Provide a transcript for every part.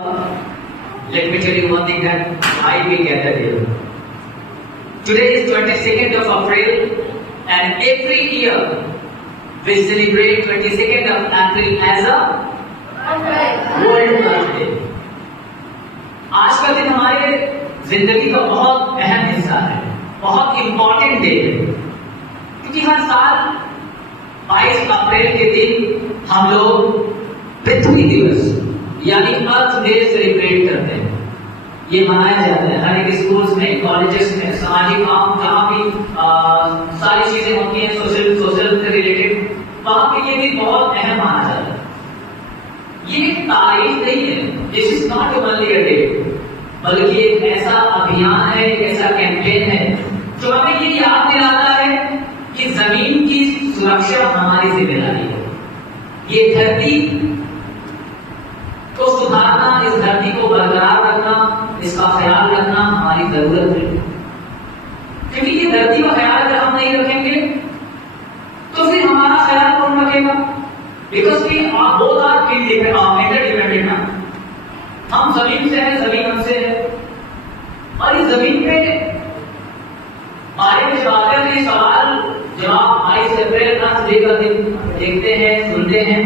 Let me tell you one thing that why we gathered here. Today is 22nd of April and every year we celebrate 22nd of April as a World Earth Day. आज का दिन हमारे जिंदगी का बहुत अहम हिस्सा है, बहुत इम्पोर्टेंट डे है, क्योंकि हर साल 22 अप्रैल के दिन हम लोग पृथ्वी दिवस यानी अर्थ डे सेलिब्रेट करते हैं। ये मनाया जाता है हर एक स्कूल्स में, कॉलेजेस में, सामाजिक काम जहाँ भी सारी चीजें होती हैं सोशल से रिलेटेड, वहां पे ये भी बहुत अहम माना जाता है। ये एक तारीख नहीं है, this is not only a day, बल्कि एक ऐसा अभियान है, एक ऐसा कैंपेन है जो हमें ये याद दिलाता है कि जमीन की सुरक्षा हमारी जिम्मेदारी है। ये धरती को सुधारना, इस धरती को बरकरार रखना, इसका ख्याल रखना हमारी जरूरत है, क्योंकि ये धरती का ख्याल अगर हम नहीं रखेंगे तो फिर हमारा ख्याल कौन रखेगा? Because we are both are interdependent ना, हम जमीन से है, जमीन हमसे है, और इस जमीन पे बारे में जब आते हैं सवाल जवाब 22 अप्रैल अर्थ डे का दिन देखते हैं, सुनते हैं,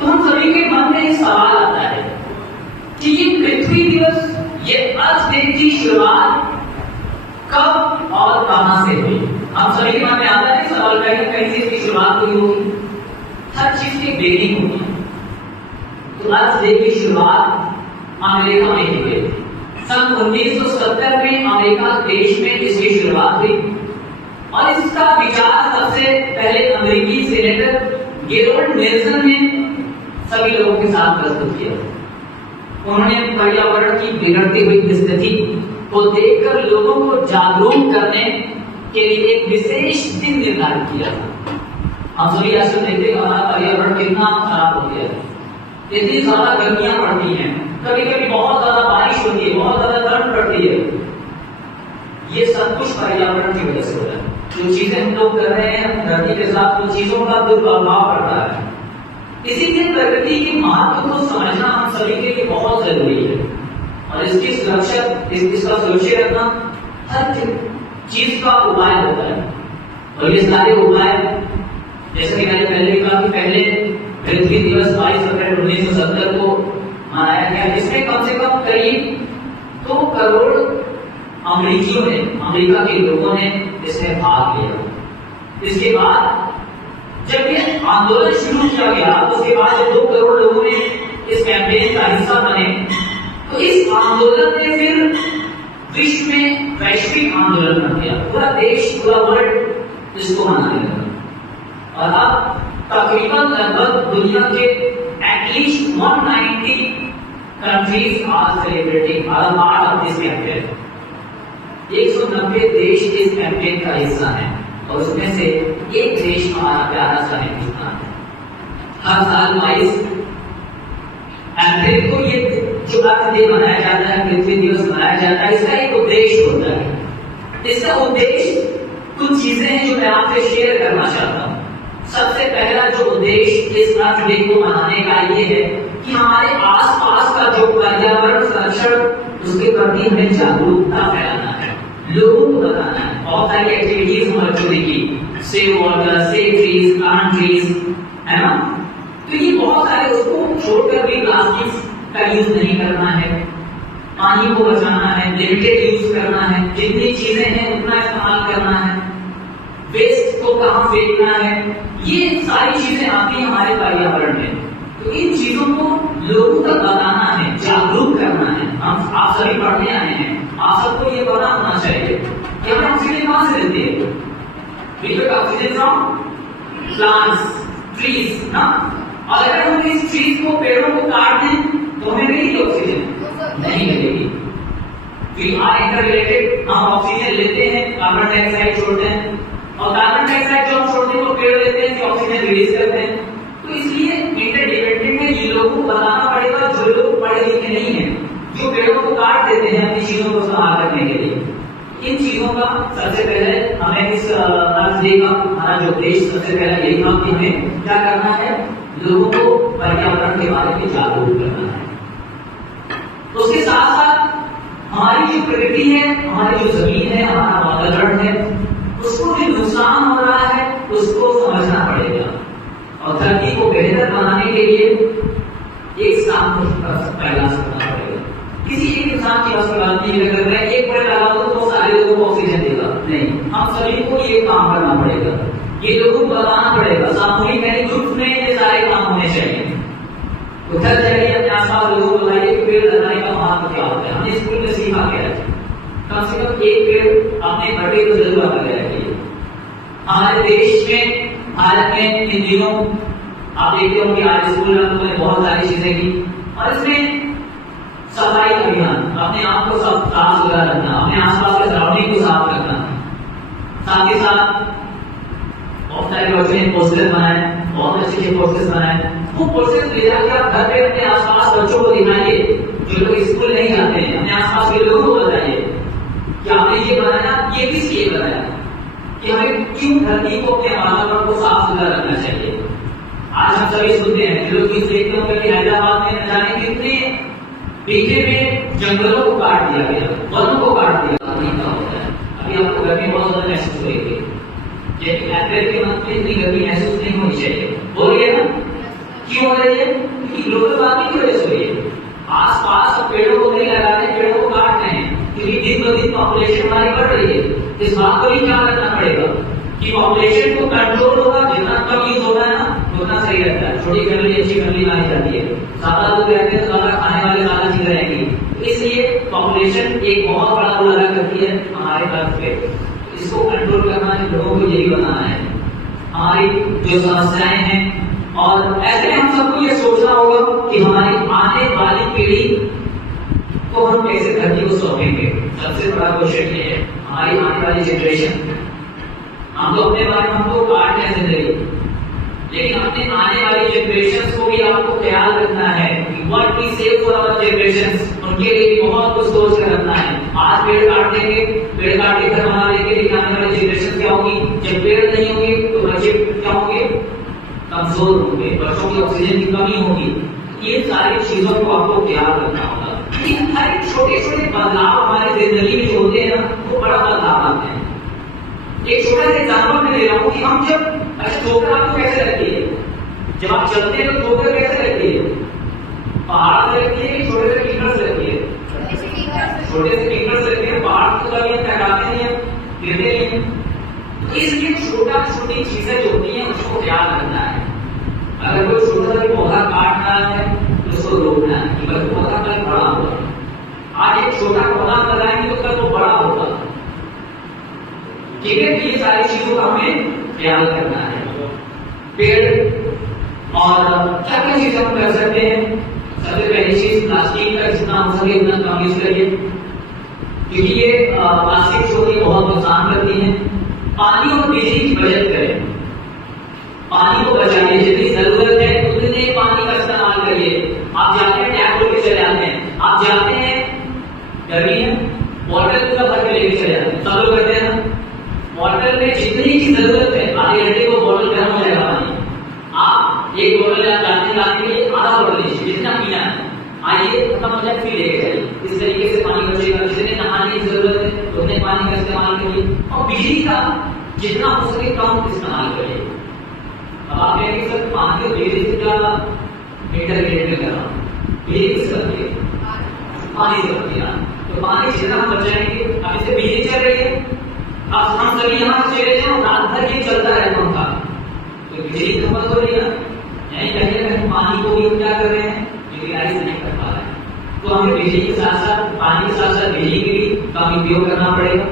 तो हम सभी के मन में एक सवाल आता है कि ये पृथ्वी दिवस, ये अर्थ डे की शुरुआत कब और कहां से हुई? हम सभी के मन में आता है सवाल, कहीं से इसकी शुरुआत हुई होगी। हर चीज की बेरिंग होती है। तो अर्थ डे की शुरुआत अमेरिका में की गई। सन 1970 में अमेरिका देश में इसकी शुरुआत हुई और इसका विचार सबसे पहले अमेरिकी सेनेटर गेरोल्ड नेल्सन ने सभी लोगों के साथ प्रस्तुत किया। उन्होंने पर्यावरण की बिगड़ती हुई स्थिति को देखकर लोगों को जागरूक करने के लिए एक विशेष दिन निर्धारित किया। हम सभी ऐसे देखते हैं हमारा पर्यावरण कितना खराब हो गया है, इतनी ज्यादा गर्मियां पड़ती हैं, कभी कभी बहुत ज्यादा बारिश होती है, बहुत ज्यादा ठंड पड़ती है। ये सब कुछ पर्यावरण की वजह से हो रहा है। जो चीजें हम लोग कर रहे हैं धरती के साथ, उन चीजों का दुष्प्रभाव पड़ रहा है। इसीलिए प्रकृति के महत्व को समझना हम सभी के लिए बहुत जरूरी है और इसकी सुरक्षा, इसका सुरक्षित रखना हर चीज का उपाय होता है। और ये सारे उपाय जैसे कि मैंने पहले कहा कि पहले पृथ्वी दिवस 22 अप्रैल 1970 को मनाया गया, जिसमें कम से कम करीब 2 करोड़ अमेरिकियों ने, अमेरिका के लोगों ने इसमें भाग लिया। इसके बाद जब ये आंदोलन शुरू किया गया, उसके बाद जब 2 करोड़ लोगों ने इस कैंपेन का हिस्सा बने, तो इस आंदोलन ने फिर विश्व में वैश्विक आंदोलन बन गया। पूरा देश, पूरा वर्ल्ड इसको मनाने लगा और अब तकरीबन लगभग दुनिया के at least 190 countries are celebrating are part of this campaign. 190 देश इस कैंपेन का हिस्सा है और उसमें से एक देश हमारा प्यारा सा हिंदुस्तान है। हर साल 22 अप्रैल को ये जो अर्थ डे मनाया जाता है, पृथ्वी दिवस मनाया जाता है, इसका एक उद्देश्य होता है। इसका उद्देश्य कुछ चीजें हैं जो मैं आपसे शेयर करना चाहता हूँ। सबसे पहला जो उद्देश्य इस अर्थ डे को मनाने का ये है कि हमारे आसपास का जो पर्यावरण संरक्षण, उसके प्रति हमें जागरूकता फैलाना है, लोगों को बताना है। बहुत सारी एक्टिविटीज हम बच्चों ने की, save water, save trees, plant trees, है ना। तो ये बहुत सारे, उसको छोड़कर भी प्लास्टिक का यूज नहीं करना है, पानी को बचाना है, लिमिटेड यूज करना है, जितनी चीजें हैं उतना इस्तेमाल करना है, वेस्ट को कहाँ फेंकना है, ये सारी चीजें आती हैं हमारे पर्यावरण में। तो इन चीजों को लोगों तक बताना है, जागरूक करना है। हम आप सभी पढ़ने आए हैं, आप सबको ये पता होना चाहिए कि हमें ऑक्सीजन कहां से लेते हैं। We get oxygen from plants, trees ना। और अगर हम इस ट्रीज को, पेड़ों को काट दें तो हमें मिलेगी ऑक्सीजन? नहीं मिलेगी। We are interrelated. हम ऑक्सीजन लेते हैं, कार्बन डाइऑक्साइड छोड़ते हैं, और कार्बन डाइऑक्साइड जो हम छोड़ते हैं वो पेड़ लेते हैं, ऑक्सीजन रिलीज करते हैं। तो इसलिए इंटरडिपेंडेंट है, ये लोगों को बताना पड़ेगा जो लोग पढ़े लिखे नहीं है, जो पेड़ों को काट देते हैं अपनी चीजों को संभाल करने के लिए। इन चीजों का सबसे पहले हमें इस अर्थ डे का हमारा जो उद्देश्य सबसे पहले यही था कि हमें क्या करना है, लोगों को पर्यावरण के बारे में जागरूक करना है। उसके साथ साथ हमारी जो प्रकृति है, हमारी जो जमीन है, हमारा वातावरण है, उसको जो नुकसान हो रहा है उसको समझना पड़ेगा और धरती को बेहतर बनाने के लिए एक काम प्रयास करना पड़ेगा। किसी एक इंसान की अस्पताल नहीं कर रहे हैं, एक पेड़ लगा दो तो सारे लोगों को ऑक्सीजन देगा, नहीं, हम सभी को ये काम करना पड़ेगा, ये लोगों को बताना पड़ेगा, सामूहिक यानी ग्रुप में ये सारे काम होने चाहिए। तो घर जाइए अपने आसपास लोगों को बताइए कि पेड़ लगाने का महत्व क्या होता है। हमने स्कूल में सीखा क्या है, कम से कम एक पेड़ अपने घर पे तो जरूर लगा रखिए। हमारे देश में, भारत में इन दिनों आप देखते हो कि आज स्कूल में उन्होंने बहुत सारी चीजें की और इसमें सफाई अभियान, अपने आप को साफ सुथरा रखना, अपने आसपास के सराउंडिंग को साफ रखना, साथ ही साथ बहुत सारे बच्चों ने पोस्टर बनाए, बहुत अच्छे अच्छे पोस्टर्स बनाए। वो पोस्टर्स ले जाकर आप घर पे अपने आसपास बच्चों को दिखाइए, जो लोग स्कूल नहीं जाते हैं, अपने आसपास के लोगों को बताइए कि आपने ये बनाया, ये किस लिए बनाया, कि हमें क्यों धरती को, अपने वातावरण को साफ सुथरा रखना चाहिए। आज हम सभी सुनते हैं, जो लोग देखते होंगे कि हैदराबाद में न जाने कितने बीघे में जंगलों को काट दिया गया, वनों को काट दिया गया। अभी आपको गर्मी बहुत ज्यादा महसूस होगी, लेकिन अप्रैल के मंथ में इतनी गर्मी महसूस नहीं होनी चाहिए, हो रही है ना? क्यों हो रही है? क्योंकि ग्लोबल वार्मिंग की वजह से हो रही है। आसपास पेड़ों को नहीं लगा रहे, पेड़ों को काट रहे हैं, क्योंकि दिन ब दिन पॉपुलेशन हमारी बढ़ रही है। इस बात को भी क्या करना पड़ेगा कि पॉपुलेशन को कंट्रोल होगा, जितना कम यूज होगा ना उतना सही रहता है। छोटी फैमिली अच्छी फैमिली मानी जाती है, ज्यादा लोग रहते हैं तो ज्यादा खाने वाले ज्यादा चीजें रहेंगी, इसलिए पॉपुलेशन एक बहुत बड़ा रोल अदा करती है हमारे अर्थ पे। इसको कंट्रोल करना है, लोगों को यही बनाना है हमारी जो समस्याएं हैं। और ऐसे हम सबको ये सोचना होगा कि हमारी आने वाली पीढ़ी को हम कैसे धरती को सौंपेंगे। सबसे बड़ा क्वेश्चन ये है, हमारी आने वाली जनरेशन, हम तो अपने बारे में हमको काट है जिंदगी, लेकिन अपने आने वाली जनरेशन को भी आपको ख्याल रखना है कि what we save for our generation, उनके लिए भी बहुत कुछ सोच कर रखना है। आज पेड़ काट देंगे, पेड़ काट के घर बना देंगे, लेकिन आने वाली जनरेशन क्या होगी? जब पेड़ नहीं होंगे तो बच्चे क्या होंगे? कमजोर होंगे, बच्चों की ऑक्सीजन की कमी होगी। ये सारी चीजों को आपको ख्याल रखना होगा। लेकिन हर एक छोटे छोटे बदलाव हमारी जिंदगी में जो होते हैं ना, वो बड़ा बदलाव आते हैं। एक छोटा सा एग्जाम्पल मैं दे रहा हूँ कि हम जब ठोकर आपको कैसे लगती है, जब आप चलते हैं तो ठोकर कैसे लगती है? पहाड़ से लगती है कि छोटे से कीचड़ से लगती है? छोटे से कीचड़ से लगती है। पहाड़ तो कभी हम टकराते नहीं है, गिरते नहीं है। तो इसलिए छोटा छोटी चीजें जो होती हैं उसको ध्यान रखना है। अगर कोई छोटा सा पौधा काट रहा है तो उसको रोकना है कि कल पौधा कल बड़ा होगा। आज एक छोटा पौधा लगाएंगे तो कल वो बड़ा होगा, ठीक है? ये सारी चीजों का हमें ख्याल करना है। पेड़ और क्या क्या चीजें हम कर सकते हैं? सबसे पहली चीज, प्लास्टिक का जितना हो सके उतना कम यूज करिए, क्योंकि ये प्लास्टिक जो है बहुत नुकसान करती है। पानी और बिजली की बचत करें, पानी को बचाइए, जितनी जरूरत है उतने पानी का इस्तेमाल करिए। आप जाते हैं टैप खोल के चले जाते हैं, आप जाते हैं गर्मी है बॉटल पूरा भर के लेके चले जाते हैं, सब लोग करते हैं ना। बॉटल में जितनी की जरूरत है, आधे घंटे को बॉटल गर्म हो जाएगा पानी, आप एक बॉटल लाने के लिए आधा बॉटल लीजिए, जितना पीना है आइए खत्म हो जाए फिर लेके जाइए। इस तरीके से पानी बचेगा। जितने नहाने की जरूरत है उतने पानी का इस्तेमाल करिए और बिजली का जितना हो सके कम इस्तेमाल करिए। अब आप कहेंगे सर पानी और बिजली से क्या इंटरग्रेट में करना, बिजली किस करती है? पानी से करती है। तो पानी जितना हम बचाएंगे, अब इसे बिजली चल रही है, अब हम सभी यहाँ से चले जाए रात भर ये चलता है पंखा, तो बिजली खपत हो रही है। यानी कहीं ना कहीं पानी को भी हम क्या कर रहे हैं? यूटिलाइज नहीं कर पा रहे हैं। तो हमें बिजली के साथ साथ, पानी के साथ साथ बिजली के भी कम उपयोग करना पड़ेगा।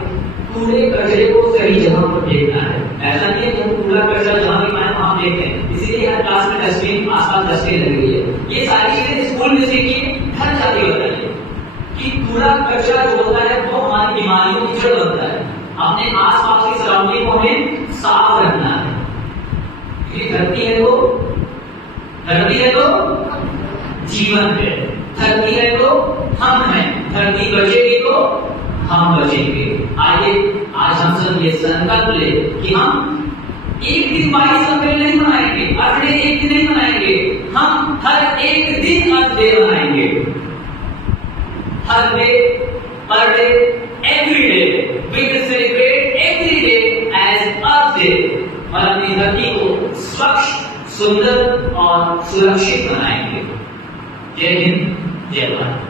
कूड़े कचरे को सही जगह पर फेंकना है। ऐसा नहीं है कि हम कूड़ा कचरा जहाँ भी पाए वहाँ फेंकते हैं, इसीलिए हर क्लास में डस्टबिन, आसपास डस्टबिन लगी हुई है। ये सारी चीजें स्कूल में सीखिए, घर जाके बताइए कि कूड़ा कचरा जो होता है वो हमारी बीमारियों की जड़ बनता है। अपने आसपास की सराउंडिंग को हमें साफ रखना है। धरती है तो जीवन है, धरती है तो हम हैं, धरती बचेगी तो हम बचेंगे। आइए आज हम सब ये संकल्प ले कि हम एक दिन 22 अप्रैल नहीं मनाएंगे, अर्थ डे एक दिन नहीं मनाएंगे, हम हर एक दिन अर्थ डे मनाएंगे। हर day, per day, every day we will celebrate every day as earth day और अपनी धरती को स्वच्छ, सुंदर और सुरक्षित बनाएंगे। जय हिंद, जय भारत।